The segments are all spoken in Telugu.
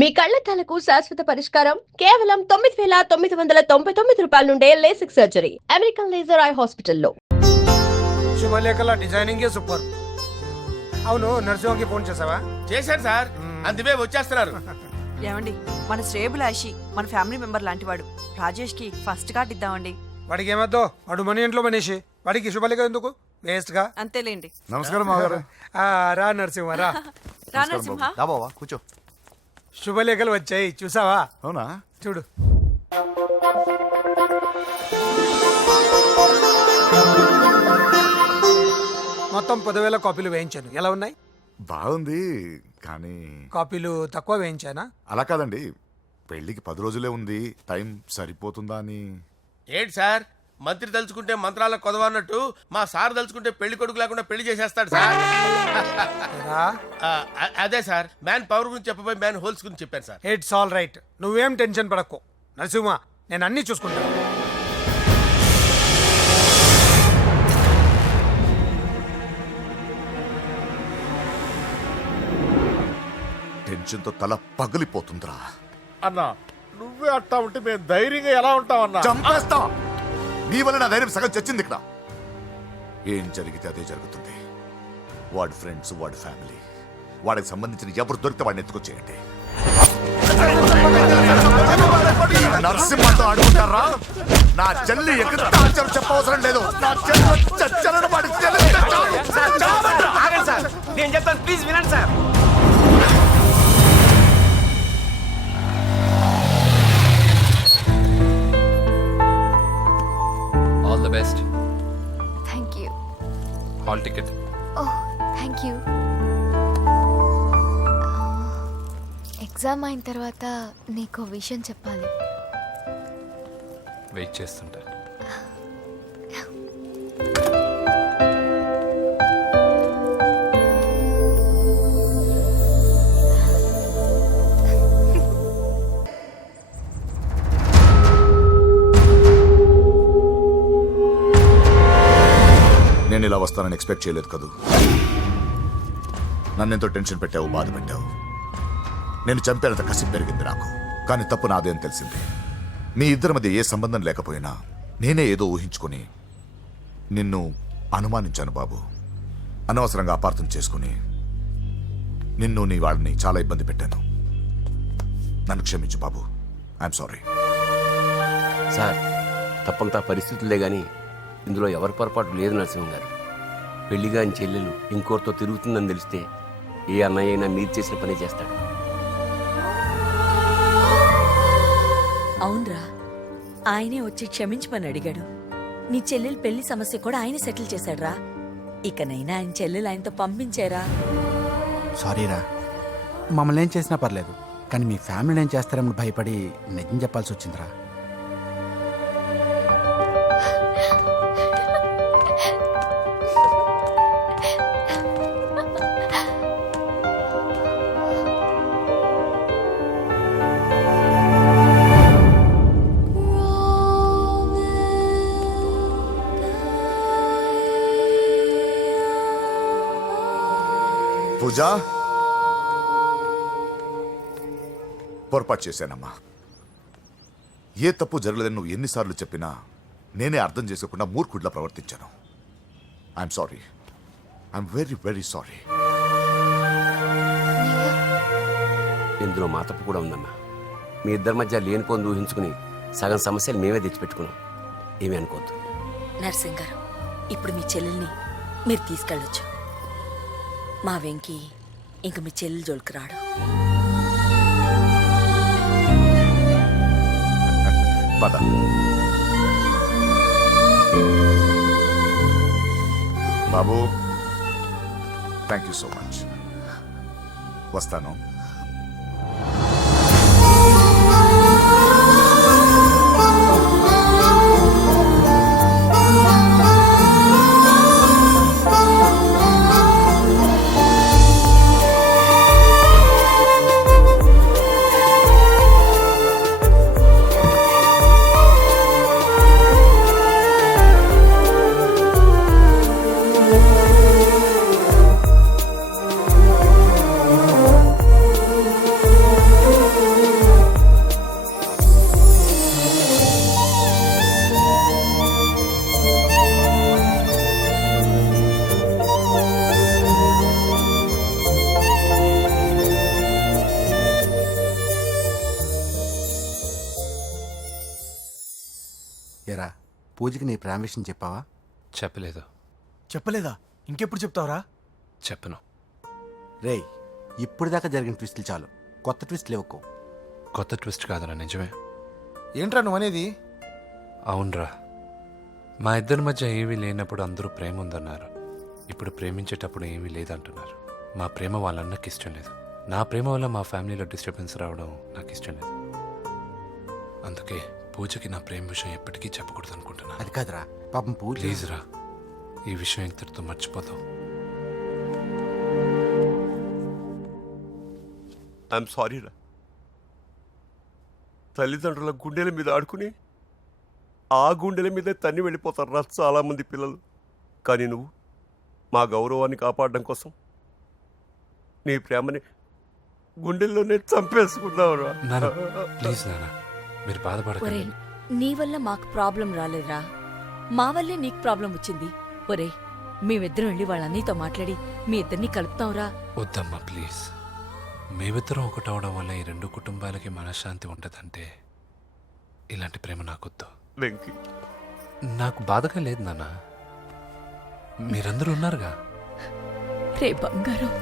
మీ కళ్లద్దాలకు శాశ్వత పరిష్కారం కేవలం 9,999 రూపాయల నుండే LASIK surgery American laser eye హాస్పిటల్లో. శుభలేఖల డిజైనింగ్ సూపర్. అవును, నర్సింహకి ఫోన్ చేసావా? చేశాను సార్, అందుకే వచ్చేస్తున్నారు. ఏమండి, మన శ్రేయబులాషి మన ఫ్యామిలీ మెంబర్ లాంటి వాడు. రాజేష్ కి ఫస్ట్ కార్డ్ ఇద్దామండి. వాడికి ఏమద్దో, వాడు మన ఇంట్లో మనిషి, వాడికి శుభలేఖ ఎందుకు వేస్ట్ గా. అంతేలేండి. నమస్కారం మామగారు. రా నరసింహ రా. రా నరసింహ. రా బావా, కూర్చో. శుభలేఖలు వచ్చాయి, చూసావా? అవునా? చూడు. మొత్తం 10,000 కాపీలు వేయించాను. ఎలా ఉన్నాయి? బాగుంది, కానీ కాపీలు తక్కువ వేయించానా? అలా కాదండి, పెళ్లికి 10 రోజులే ఉంది, టైం సరిపోతుందా అని. ఏంటి సార్, మంత్రి తలుచుకుంటే మంత్రాలకు కొదవన్నట్టు మా సార్ తలుచుకుంటే పెళ్లి కొడుకు లేకుండా పెళ్లి చేసేస్తాడు సార్. రా. అదే సార్, మ్యాన్ పవర్ గురించి చెప్పబోయి మ్యాన్ హోల్స్ గురించి చెప్పాను సార్. ఇట్స్ ఆల్ రైట్, నువ్వేం టెన్షన్ పడకు నరసింహ, నేను అన్ని చూసుకుంటాను. టెన్షన్తో తల పగిలిపోతుందిరా. అన్నా, నువ్వే అట్టా ఉంటే మేము ధైర్యంగా ఎలా ఉంటామన్నా? చంపేస్తా. నీ వల్ల నా ధైర్యం సగం చచ్చింది ఇక్కడ. ఏం జరిగితే అదే జరుగుతుంది. వాడి ఫ్రెండ్స్, వాడి ఫ్యామిలీ, వాడికి సంబంధించిన ఎవరు దొరికితే వాడిని ఎత్తుకొచ్చేయండి. నరసింహతో ఆడుకుంటారా? నా చెల్లి ఎక్కడ చెప్పవసరం లేదు. నా చెల్లి చచ్చలను వాడి చెల్లి. నేను చెప్తాను, ప్లీజ్ వినండి sir. All the best. Thank you. Hall ticket. Oh, thank you. Exam అయిన తర్వాత నీకు విషయం చెప్పాలి. వెయిట్ చేస్తుంటా. నేను ఇలా వస్తానని ఎక్స్పెక్ట్ చేయలేదు కదూ. నన్నెంతో టెన్షన్ పెట్టావు, బాధ పెట్టావు. నేను చంపేంత కసి పెరిగింది నాకు. కానీ తప్పు నాదే అని తెలిసింది. మీ ఇద్దరి మధ్య ఏ సంబంధం లేకపోయినా నేనే ఏదో ఊహించుకొని నిన్ను అనుమానించాను బాబు. అనవసరంగా అపార్థం చేసుకుని నిన్ను, నీ వాళ్ళని చాలా ఇబ్బంది పెట్టాను. నన్ను క్షమించు బాబు. I'm sorry. సార్, తప్పంతా పరిస్థితులే కానీ ఇందులో ఎవరి పొరపాటు లేదు నరసింహ గారు. పెళ్లిగాని చెల్లెలు ఇంకోరితో తిరుగుతుందని తెలిస్తే ఏ అన్నయ్య అయినా మీరు చేసిన పనే చేస్తాడు. అవునరా, ఆయనే వచ్చి క్షమించమని అడిగాడు. నీ చెల్లెలు పెళ్లి సమస్య కూడా ఆయన సెటిల్ చేశాడురా. ఇకనైనా ఆయన చెల్లెలు ఆయనతో పంపించారా? సారీరా, మమ్మల్ని ఏం చేసినా పర్లేదు, కానీ మీ ఫ్యామిలీని ఏం చేస్తారని భయపడి నిజం చెప్పాల్సి వచ్చిందిరా. పూజా, పొరపాటు చేశానమ్మా. ఏ తప్పు జరగలేదని నువ్వు ఎన్నిసార్లు చెప్పినా నేనే అర్థం చేసుకోకుండా మూర్ఖుడిలా ప్రవర్తించాను. I'm sorry. I'm very very sorry. ఇందులో మా తప్పు కూడా ఉందమ్మా. మీ ఇద్దరి మధ్య లేనిపోని ఊహించుకుని సగం సమస్యలు మేమే తెచ్చిపెట్టుకున్నాం. ఏమీ అనుకోవద్దు. నర్సింగ్ గారు, ఇప్పుడు మీ చెల్లెల్ని మీరు తీసుకెళ్ళొచ్చు. మా వెంకీ ఇంక మీ చెల్లెలు జోలికి రాడు. పద. బాబు, థ్యాంక్ యూ సో మచ్. వస్తాను. పూజకి నీ ప్రేమ విషయం చెప్పావా? చెప్పలేదు. చెప్పలేదా? ఇంకెప్పుడు చెప్తావురా? చెప్పను. రేయ్, ఇప్పుడు దాకా జరిగిన ట్విస్టులు చాలు, కొత్త ట్విస్ట్ లేవుకో. కొత్త ట్విస్ట్ కాదురా, నిజమే. ఏంట్రా నువ్వు అనేది? అవునరా, మా ఇద్దరి మధ్య ఏమీ లేనప్పుడు అందరూ ప్రేమ ఉందన్నారు. ఇప్పుడు ప్రేమించేటప్పుడు ఏమీ లేదంటున్నారు. మా ప్రేమ వాళ్ళన్నకి ఇష్టం లేదు. నా ప్రేమ వల్ల మా ఫ్యామిలీలో డిస్టర్బెన్స్ రావడం నాకు ఇష్టం లేదు. అందుకే పూజకి నా ప్రేమ విషయం ఎప్పటికీ చెప్పకూడదు అనుకుంటున్నా. అది కాదురా, పాపం పూజ. ప్లీజ్ రా, ఈ విషయం ఇంతటితో మర్చిపోతాం. ఐఎమ్ సారీ రా. తల్లిదండ్రుల గుండెల మీద ఆడుకుని ఆ గుండెల మీద తన్ని వెళ్ళిపోతారు రా చాలామంది పిల్లలు. కానీ నువ్వు మా గౌరవాన్ని కాపాడడం కోసం నీ ప్రేమని గుండెల్లోనే చంపేసుకున్నావు రా. నాన్న ప్లీజ్ నాన్న, మీరు ఒరే, బాధపడకండి. నీ వల్ల మాకు ప్రాబ్లం రాలేదురా, మా వల్లే నీకు ప్రాబ్లం వచ్చింది. ఒరే, మేమిద్దరం వెళ్ళి వాళ్ళ అన్నయ్యతో మాట్లాడి మీ ఇద్దరిని కలుపుతాంరా. వద్దమ్మా ప్లీజ్. మేమిద్దరం ఒకటవడం వల్ల ఈ రెండు కుటుంబాలకి మనశ్శాంతి ఉంటుందంటే ఇలాంటి ప్రేమ నాకొద్దు. వెంకీ, నాకు బాధగా లేదు నాన్న, మీరందరూ ఉన్నారుగా. రే బంగారం,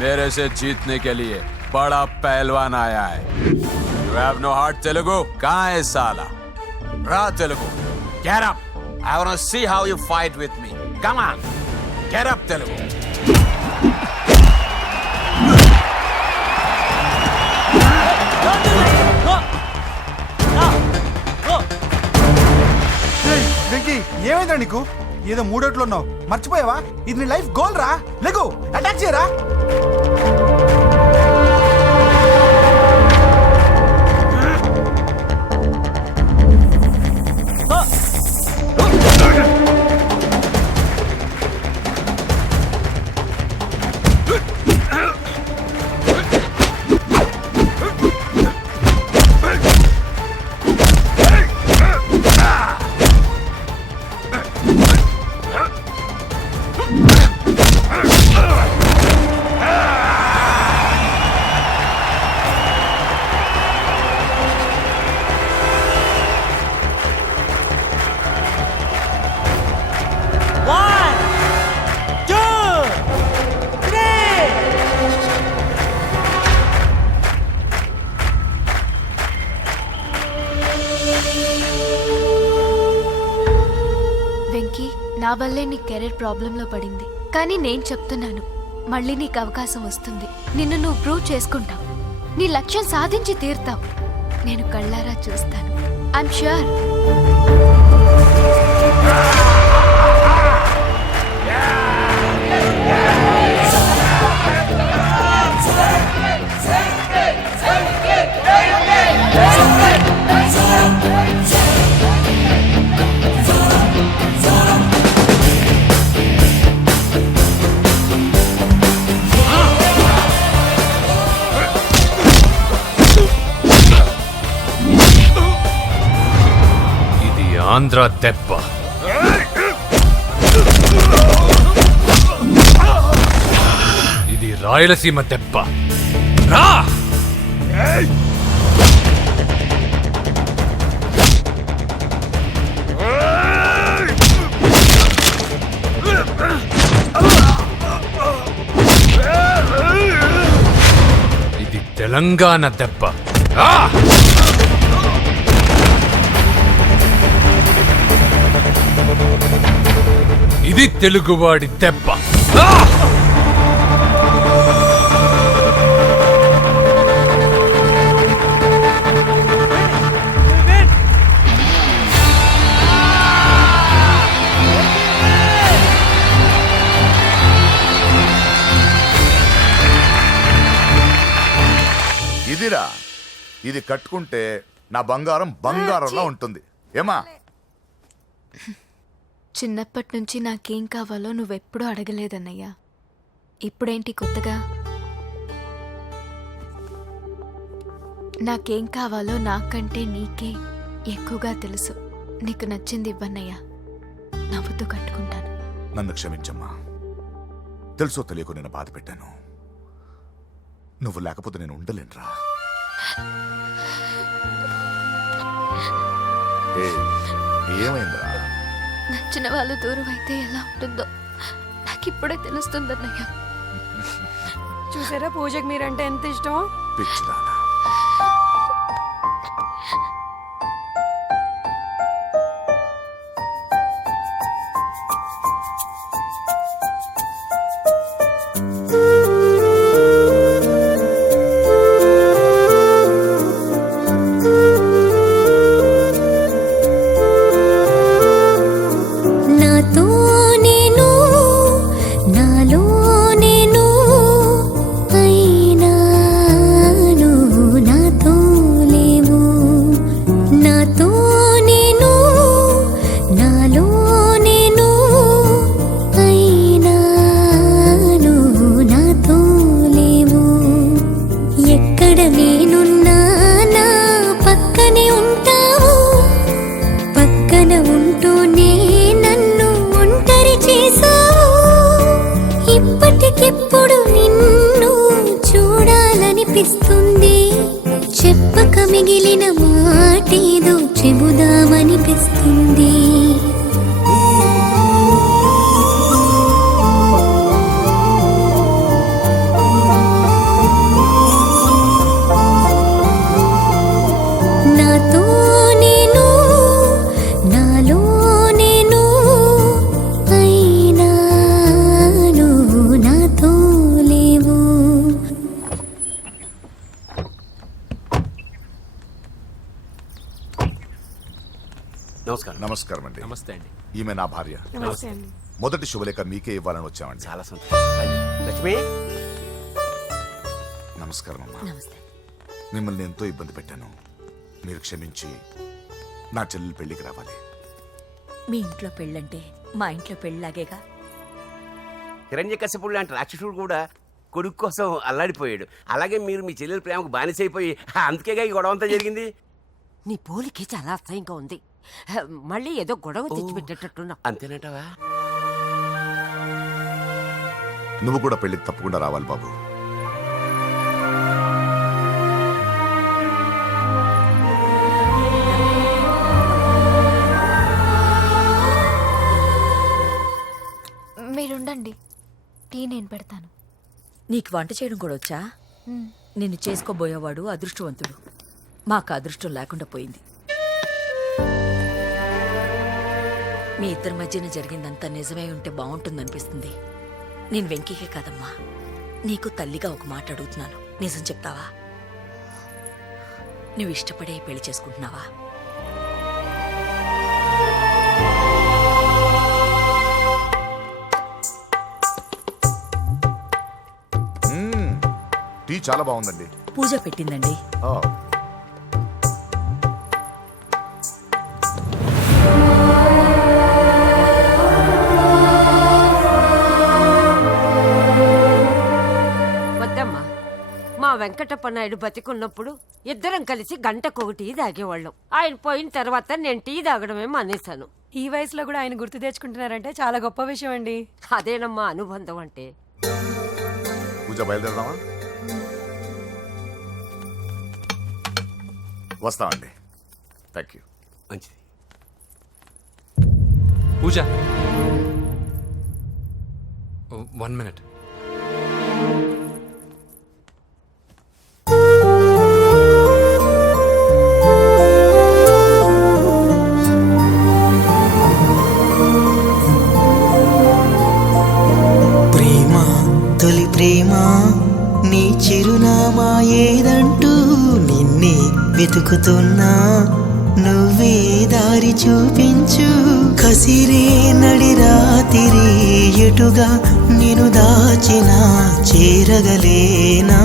मेरे से जीतने के लिए बड़ा पहलवान आया है. You have no heart, Telugu? कहाँ है साला? Ra Telugu, get up. I wanna see how you fight with me. Come on, get up, Telugu. Venky, ఏమైందా నీకు? ఏదో మూడోట్లో ఉన్నావు, మర్చిపోయావా? ఇది నీ లైఫ్ గోల్ రా. లేకు, అటాక్ చేయరా. వెంకీ, నా వల్లే నీ కెరీర్ ప్రాబ్లంలో పడింది, కానీ నేను చెప్తున్నాను, మళ్ళీ నీకు అవకాశం వస్తుంది. నిన్ను నువ్వు ప్రూవ్ చేసుకుంటావు, నీ లక్ష్యం సాధించి తీరుతావు. నేను కళ్ళారా చూస్తాను. I'm sure. ఆంధ్ర దెబ్బ, ఇది రాయలసీమ దెబ్బ. రా! ఇది తెలంగాణ దెబ్బ. రా! ఇది తెలుగువాడి దెబ్బ. ఇది కట్టుకుంటే నా బంగారం బంగారంలో ఉంటుంది. ఏమా? చిన్నప్పటి నుంచి నాకేం కావాలో నువ్వెప్పుడూ అడగలేదన్నయ్యా. ఇప్పుడేంటి కొత్తగా? నాకేం కావాలో నాకంటే నీకే ఎక్కువగా తెలుసు. నీకు నచ్చింది ఇవ్వన్నయ్యా, నవ్వుతూ కట్టుకుంటాను. నన్ను క్షమించమ్మా. తెలుసో తెలియకు నేను బాధ పెట్టాను. నువ్వు లేకపోతే నేను ఉండలేనురా. ఏమైందిరా? నచ్చిన వాళ్ళు దూరం అయితే ఎలా ఉంటుందో నాకిప్పుడే తెలుస్తుందన్నయ్యా. చూసారా పూజకి మీరంటే ఎంత ఇష్టమో. పిచ్చిదానా. ఇప్పటికిప్పుడు నిన్ను చూడాలనిపిస్తుంది. చెప్పక మిగిలిన మాటేదో చెబుదామనిపిస్తుంది. నాతో నేను, నాలో నేను, అయినా నువ్వు నాతో లేవు. నమస్కారం. నమస్కారం అండి. నమస్తే అండి. ఈమె నా భార్య. మొదటి శుభలేఖ మీకే ఇవ్వాలని వచ్చామండి. చాలా సంతోషం. లక్ష్మి, నమస్కారం అమ్మా. నమస్తే. మిమ్మల్ని ఎంతో ఇబ్బంది పెట్టాను. మీరు క్షమించి నా చెల్లెలు పెళ్లికి రావాలి. మీ ఇంట్లో పెళ్ళంటే మా ఇంట్లో పెళ్ళలాగేగా. హిరణ్యకశిపుడు లాంటి రాక్షసుడు కూడా కొడుకు కోసం అల్లాడిపోయాడు. అలాగే మీరు మీ చెల్లెల ప్రేమకు బానిసైపోయి అందుకేగా ఈ గొడవ అంతా జరిగింది. నీ పోలికి చాలా అసహ్యంగా ఉంది. మళ్ళీ ఏదో గొడవ తెచ్చిపెట్టేటట్టున్నా. అంతేనంటావా? నువ్వు కూడా పెళ్లికి తప్పకుండా రావాలి బాబు. మీరుండండి, టీ నేను పెడతాను. నీకు వంట చేయడం కూడా వచ్చా? నిన్ను చేసుకోబోయేవాడు అదృష్టవంతుడు. మాకు అదృష్టం లేకుండా పోయింది. మీ ఇద్దరి మధ్యన జరిగిందంతా నిజమే ఉంటే బాగుంటుందనిపిస్తుంది. నేను వెంకీకే కాదమ్మా, నీకు తల్లిగా ఒక మాట అడుగుతున్నాను. నిజం చెప్తావా? నువ్వు ఇష్టపడే పెళ్లి చేసుకుంటున్నావా? టీ చాలా బాగుందండి. పూజ పెట్టిందండి. వద్దమ్మా, మా వెంకటప్ప నాయుడు బతికున్నప్పుడు ఇద్దరం కలిసి గంటకొక టీ తాగేవాళ్ళం. ఆయన పోయిన తర్వాత నేను టీ తాగడమే మానేశాను. ఈ వయసులో కూడా ఆయన గుర్తు తెచ్చుకుంటున్నారంటే చాలా గొప్ప విషయం అండి. అదేనమ్మా అనుబంధం అంటే. పూజ బయలుదేరదామా? వస్తామండి. Thank you. మంచిది. పూజ, 1 minute. ప్రేమ, తొలి ప్రేమ, నీ చిరునామా ఏదంటూ నిన్నే వెతుకుతున్నా. నువ్వే దారి చూపించు. కసిరే నడి రాతిరి ఎటుగా నిన్ను దాచినా చేరగలేనా.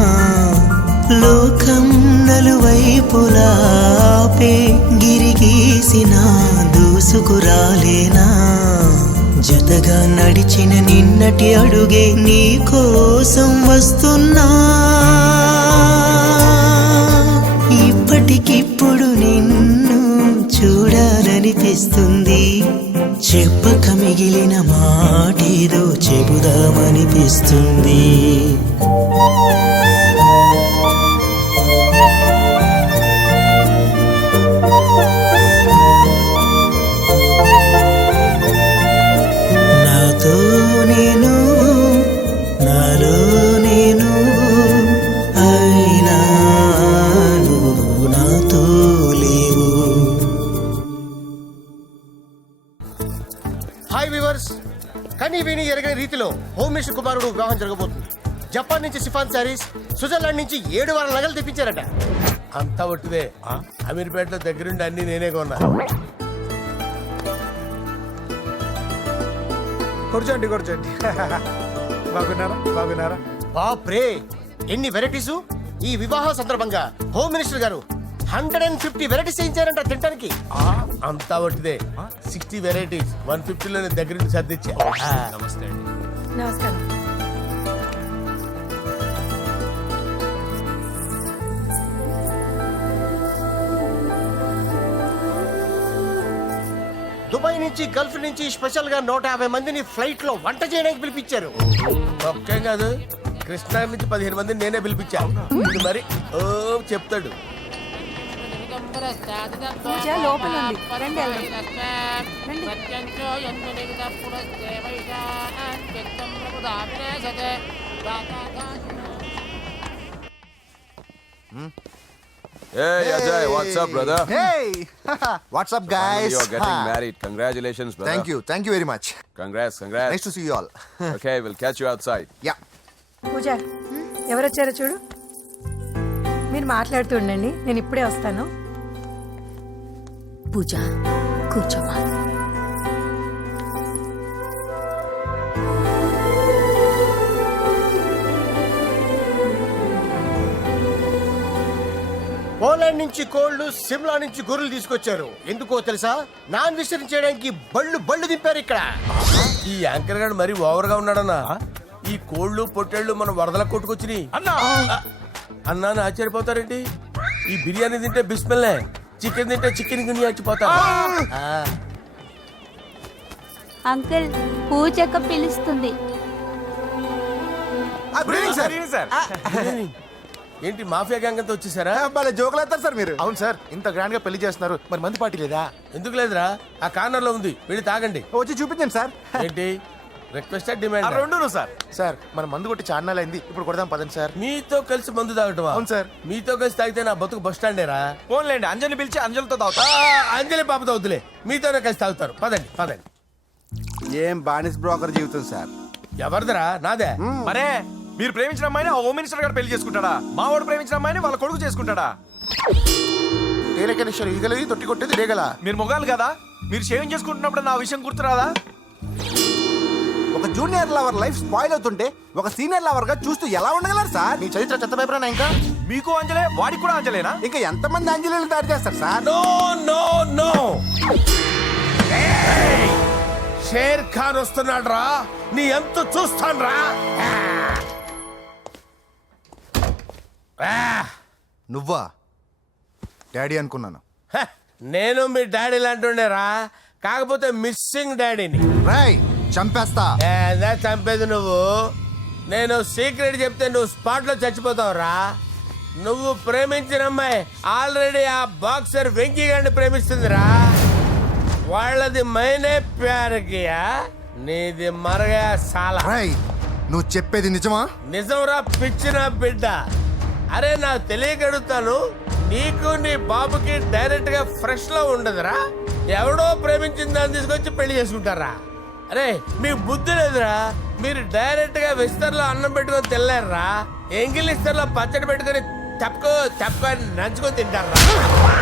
లోకం నలువైపులాపే గిరిగీసిన దూసుకురాలేనా జతగా నడిచిన నిన్నటి అడుగే నీ కోసం వస్తున్నా ఇప్పటికిప్పుడు నిన్ను చూడాలనిపిస్తుంది చెప్పక మిగిలిన మాటేదో చెబుదామనిపిస్తుంది నాతో నేను నాలో నేను అయినా నువ్వు నాతో లేవు. హాయ్ వ్యూవర్స్, కనీ విని ఎరగని రీతిలో హోమ్ మినిస్టర్ కుమారుడు వివాహం జరగబోతుంది. జపాన్ నుంచి సిఫాన్ శారీస్, స్విట్జర్లాండ్ నుంచి 7 వారాల నగలు తెప్పించారట. అంతా ఒట్టిదే. అమీర్పేటలో దగ్గరుండి అన్ని నేనే కొన్నా. కూర్చోండి కూర్చోండి. బాగున్నారా? బాప్రే, ఎన్ని వెరైటీస్! ఈ వివాహ సందర్భంగా హోమ్ మినిస్టర్ గారు 150 వెరైటీస్ చేయించారంట తినడానికి. అంతా ఒట్టిదే. 60 వెరైటీస్ 150లో నేను దగ్గరుండి సర్దిచ్చా. నమస్తే అండి. నమస్కారం. దుబాయ్ నుంచి గల్ఫ్ నుంచి స్పెషల్ గా 150 మందిని ఫ్లైట్ లో వంట చేయడానికి పిలిపించారు. ఒక్కేం కాదు, కృష్ణా నుంచి 15 మందిని నేనే పిలిపించా. ఇది మరి ఓ చెప్తాడు. పూజ లోపల ఉంది. రండి, వెళ్దాం. రండి. Hey Ajay, what's up, brother? Hey, what's up, guys? You're getting married. Congratulations, brother. Thank you very much. Congrats. Nice to see you all. Okay, we'll catch you outside. Yeah. పూజ, ఎవరొచ్చారో చూడు. మీరు మాట్లాడుతూ ఉండండి, నేను ఇప్పుడే వస్తాను. పూజ కూర్చోమా. పోలాండ్ నుంచి కోళ్లు, సిమ్లా నుంచి గొర్రెలు తీసుకొచ్చారు. ఎందుకో తెలుసా? నాన్ వెజిటేరియన్ చేయడానికి బళ్ళు దింపారు ఇక్కడ. ఈ యాంకర్ గారు మరీ ఓవర్ గా ఉన్నాడన్నా. ఈ కోళ్లు పొట్టేళ్లు మన వరదల కొట్టుకొచ్చినాయి అన్నా అని ఆశ్చర్యపోతారేంటి? ఈ బిర్యానీ తింటే బిస్మిల్లే, చికెన్ తింటే చికెన్ గిన్నె చచ్చిపోతా. అంకుల్ పూజక్క పిలుస్తుంది. ఏంటి మాఫియా గ్యాంగ్ అంతా వచ్చేసారా? జోకులు వేస్తారు సార్ మీరు. అవును సార్, ఇంత గ్రాండ్ గా పెళ్లి చేస్తున్నారు, మరి మంది పార్టీ లేదా? ఎందుకు లేదురా, ఆ కార్నర్ లో ఉంది, వెళ్ళి తాగండి. వచ్చి చూపించండి సార్. ఏంటి రిక్వెస్ట్ డిమాండ్? రెండు సార్. సార్ మన మందు కొట్టి చాన్నాలు అయింది, ఇప్పుడు కొడదాం పదండి సార్. మీతో కలిసి మందు తాగటమా? అవును సార్. మీతో కలిసి తాగితే నా బతుకు బస్ స్టాండేరా? ఫోన్లేండి, అంజలి పిలిచి అంజలితో తాగుతా. అంజలి పాపతో వద్దులే, మీతోనే కలిసి తాగుతారు. పదండి. ఏం బానిస్ బ్రోకర్ జీవితం సార్. ఎవరిదరా? నాదే. మరే మీరు ప్రేమించిన అమ్మాయిని హోమ్ మినిస్టర్ గారు పెళ్లి చేసుకుంటాడా? మా వాడు ప్రేమించిన అమ్మాయిని వాళ్ళ కొడుకు చేసుకుంటాడా? తేలికనిషారు ఈగలది తొట్టి కొట్టేది రేగల. మీరు మొగాలు కదా, మీరు షేవింగ్ చేసుకుంటున్నప్పుడు నా విషయం గుర్తురాదా? ఒక జూనియర్ లవర్ లైఫ్ స్పాయిల్ అవుతుంటే ఒక సీనియర్ లవర్ గా చూస్తూ ఎలా ఉండగలరు సార్? మీ చరిత్ర చెత్త పేపరేనా? ఇంకా మీకు అంజలే, వాడికి కూడా అంజలేనా? ఇంకా ఎంతమంది అంజలీలు తయారు చేస్తారు సార్? నో షేర్ ఖాన్ వస్తున్నాడు రా, నీ ఎంత చూస్తాను రా. నువ్వా డాడీ అనుకున్నాను. నేను మీ డాడీ లాంటి రా, కాకపోతే మిస్సింగ్ డాడీని. రాయ్ చంపేస్తా. చంపేది నువ్వు. నేను సీక్రెట్ చెప్తే నువ్వు స్పాట్ లో చచ్చిపోతావు రా. నువ్వు ప్రేమించిన అమ్మాయి ఆల్రెడీ ఆ బాక్సర్ వెంకీ గారిని ప్రేమిస్తుందిరా. వాళ్ళది మైనే ప్యార్ కియా, నీది మరగా సాలా. నువ్వు చెప్పేది నిజమా? నిజంరా పిచ్చిన బిడ్డ. అరే నాకు తెలియగడుగుతాను, నీకు నీ బాబుకి డైరెక్ట్ గా ఫ్రెష్ లో ఉండదురా. ఎవడో ప్రేమించిన దాన్ని తీసుకొచ్చి పెళ్లి చేసుకుంటారా? అరే మీకు బుద్ధి లేదురా. మీరు డైరెక్ట్ గా విస్తర్లో అన్నం పెట్టుకొని తినలేరురా. ఎంగిలిస్తర్లో పచ్చడి పెట్టుకొని తప్పుకో నంచుకొని తింటారా.